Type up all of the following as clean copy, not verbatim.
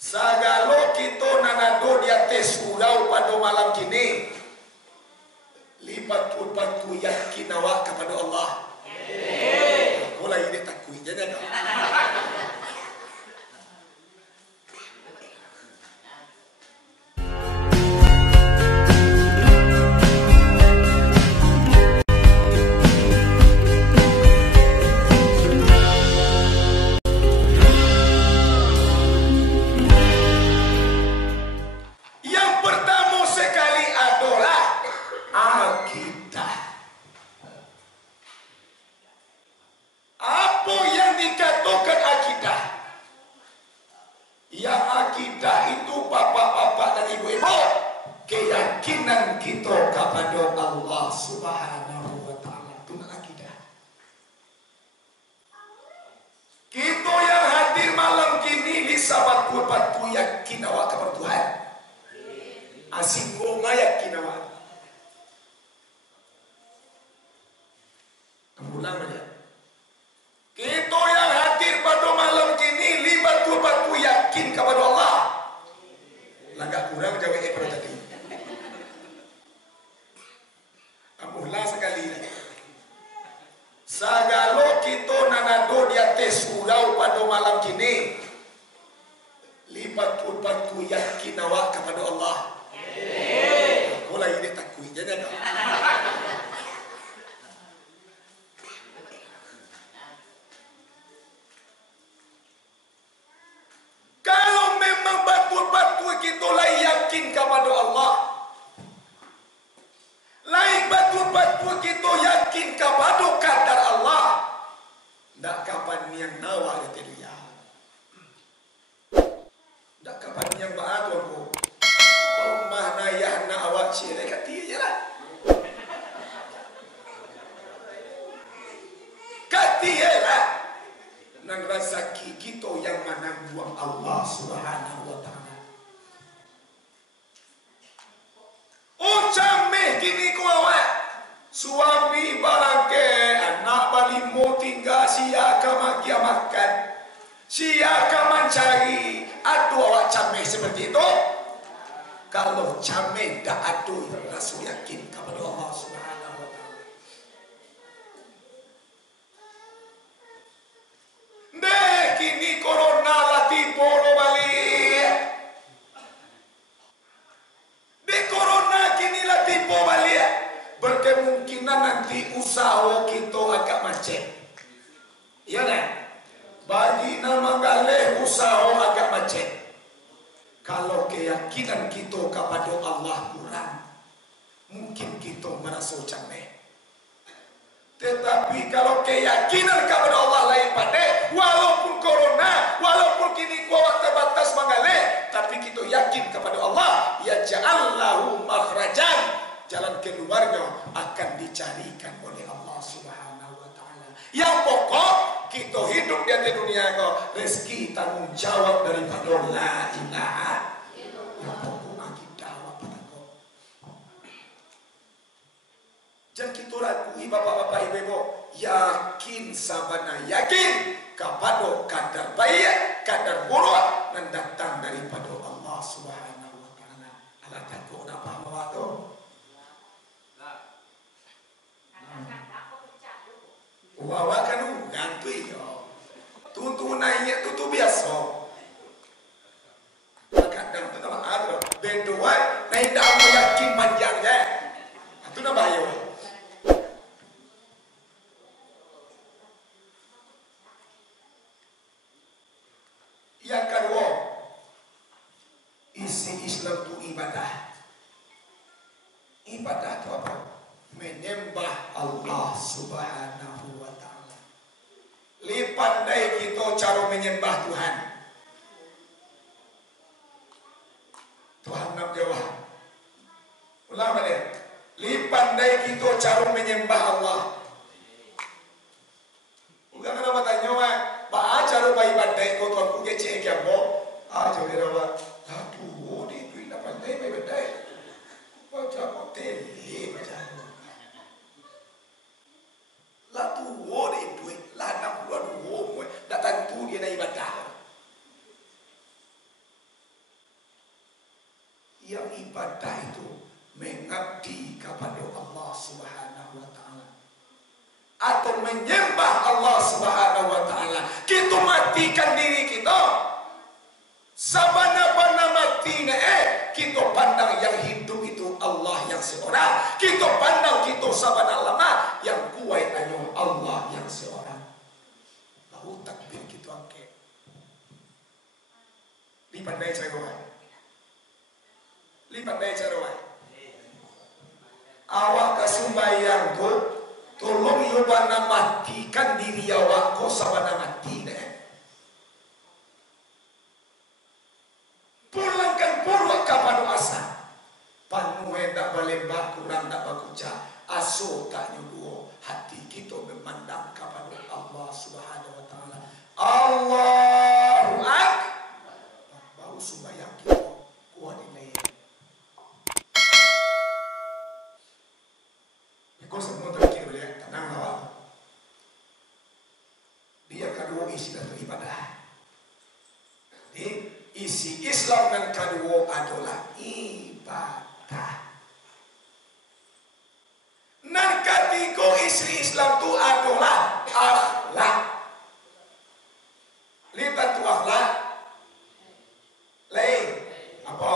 Sagalo kita nanado di atas surau pada malam kini. Lipat patu yakin awak kepada Allah. Kau lagi dia takui jangan. Keyakinan kita kepada Allah Subhanahu wa taala itu akidah. Kita yang hadir malam kini di sahabat patu yakin awak kepada Tuhan. Asing goma yakin awak. Ulang aja. Kita yang hadir pada malam kini libat patu yakin kepada Allah. Langkah kurang jawab pada tadi. Amulah sekali. Sagalo kita nanado di atas surau pada malam kini. Lipat patu yakin awak kepada Allah. Kau lagi dia takui jangan. Kalau memang batu-batu kita lah yakin kepada Allah. Lain batu-batu kita yakin kepada kadar Allah. Tak kapan yang nawa kata dia. Tak kapan yang bahagia aku. Rumah nayah nak awak cirai kat dia je lah. Kat dia lah. Nang rezeki kita yang mana buang Allah Subhanahu wa taala. Ucameh kini ku awak. Suami barangke anak balimo tinggal siaka makan. Siaka mencari. Aduh awak cameh seperti itu. Kalau cameh tak aduh rasul yakin kepada Allah Subhanahu wa taala. Deh kini corona lah tipu lo balik. Di corona kini lah tipu balik. Berkemungkinan nanti usaha kita agak macet. Ya kan? Bagi nama galeh usaha agak macet. Kalau keyakinan kita kepada Allah kurang, mungkin kita merasa cameh. Tetapi kalau keyakinan kepada Allah lain pandai, walaupun corona, walaupun kini kuat terbatas mengalir, tapi kita yakin kepada Allah, ya ja'allahu makhrajan, jalan keluarnya akan dicarikan oleh Allah Subhanahu wa taala. Yang pokok kita hidup di atas dunia kau, rezeki tanggung jawab daripada la ilaha illallah. Jangan kita rakui bapak-bapak ibu-ibu. Yakin sabana yakin kepada kadar baik, kadar buruk yang datang daripada Allah Subhanahu wa taala. Alah takut apa awak tu? Awak kan ngantui yo. Tu naik tu biasa. Kadang tu nama ada berdua naik dah yakin panjang je. Itu nama bahaya. Yang kedua, isi Islam itu ibadah. Ibadah itu apa? Menyembah Allah Subhanahu wa taala. Pandai kita cara menyembah Tuhan. Tuhan nak jawab. Ulang balik. Pandai kita cara menyembah Allah. Bukan kenapa tanya wah, bah cara bayi pandai kau tuan ku kecil ke apa? Aja dia wah, aduh, dia tu nak pandai bayi pandai. Baca hotel, baca. Lah tu dia duit, lah nak buat duit, datang tu dia nak ibadah. yang ibadah itu mengabdi kepada Allah Subhanahu wa taala atau menyembah Allah Subhanahu wa taala. Kita matikan diri kita. Sabana-bana mati kita pandang yang hidup itu Allah yang seorang. Kita pandang kita sabana lama yang kuat hanya Allah yang seorang. Lalu takbir kita angkat. Lipat dari cara. Lipat dari cara. Awak kasumbayang tu, tolong yobana matikan diri awak ko sabana mati pulangkan purwa kapan asa. Panu hendak balembak kurang tak bakuca. Aso tak nyuguh hati kita memandang kepada Allah Subhanahu wa taala. Allahu Akbar. Baru sembahyang kita kuat ini. Kau semua terkira boleh tenang awak. Dia kedua isi dalam ibadah. Ini isi Islam yang kedua adalah ibadah. Dan ketiga isi Islam itu adalah akhlak. Lihat tu akhlak. Lain apa?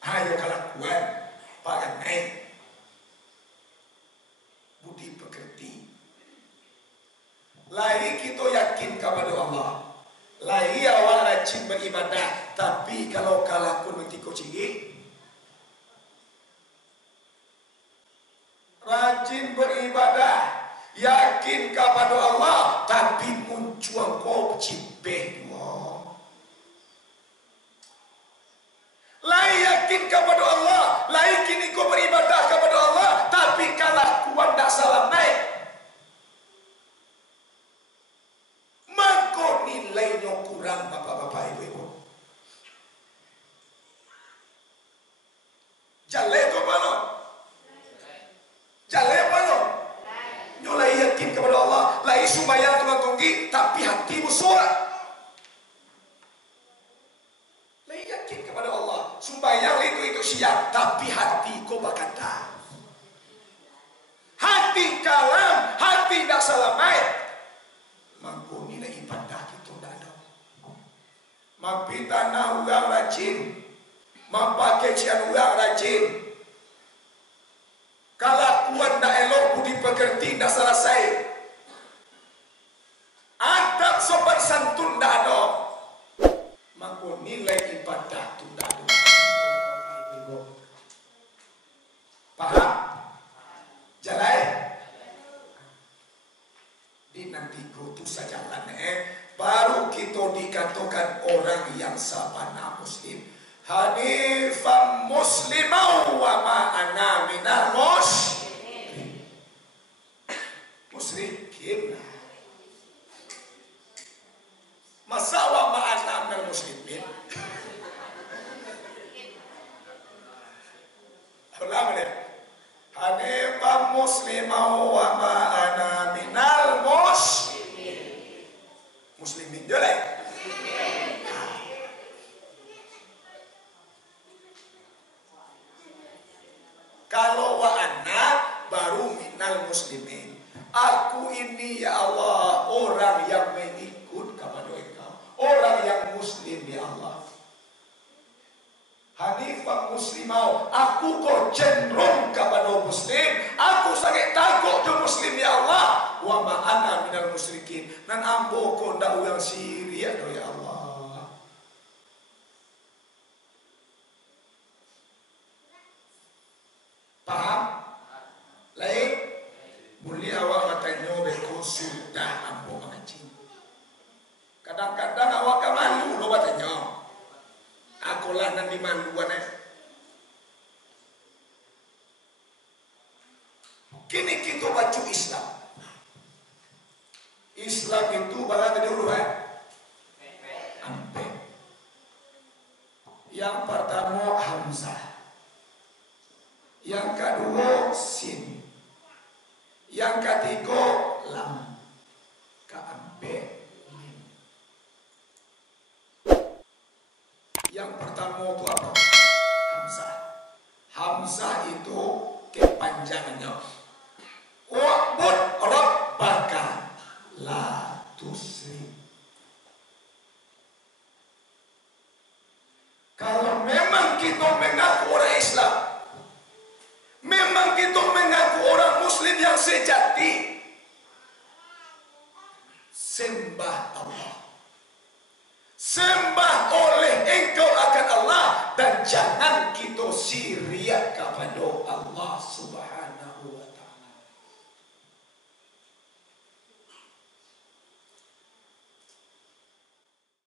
Ayo kelakuan, pakai budi pekerti. Lain kita yakin kepada Allah. Lain awak rajin beribadah, tapi kalau kalakun nanti kau ciri. Rajin beribadah, yakin kepada Allah, tapi muncul kau cipeh dua. Lain yakin kepada Allah, lain kini kau beribadah kepada Allah, tapi kalakuan tak salah naik. Maka nilainya kurang bapak-bapak ibu-ibu. Jalai tu balon. Jalai balon. Nyolai yakin kepada Allah, lain sumbayang Tuhan tinggi, tapi hatimu surat. Lain yakin kepada Allah, sumbayang itu siap, tapi hati kau berkata. Hati kalam, hati tak salah baik. Mampu nilai ibadah itu tidak ada. Mampu tanah orang rajin, mampakai cian orang rajin. Kalau kuat tak elok budi pekerti tak selesai. Adab sopan santun tak ada. Mampu nilai ibadah itu tidak ada. Paham? Jalan. Di nanti kutu saja baru kita dikatakan orang yang sabana muslim. Hanifan muslimau wa ma'ana minal musyrikin. Masa wa ma'ana minal muslimin. Ulang dia. Hanifan muslimau wa ma'ana minal muslimin. Boleh? Kalau wa anna baru minal muslimin. Aku ini ya Allah orang yang mengikut kepada Engkau, orang yang muslim ya Allah. Hanifah muslimau, aku kau cenderung kepada muslim. Aku sangat takut ke muslim ya Allah. Wa ma'ana minal musyrikin. Dan ambo kau ndak orang Syria ya Allah. Paham? Lain? Boleh awak matanya beko sudah ambo mengaji. Kadang-kadang awak kan malu lo batanya. Aku lah nanti maluan Kini kita baca Islam. Islam itu balas dulu Ampe. Yang pertama Hamzah. Yang kedua Sin. Yang ketiga Lam. Keempat Yang pertama itu apa? Hamzah. Hamzah itu kepanjangannya. Wa'bud rabbaka la tusyrik. Kalau memang kita mengaku orang Islam, memang kita mengaku orang Muslim yang sejati, sembah Allah. Sembah oleh engkau akan Allah dan jangan kita syirik kepada Allah Subhanahu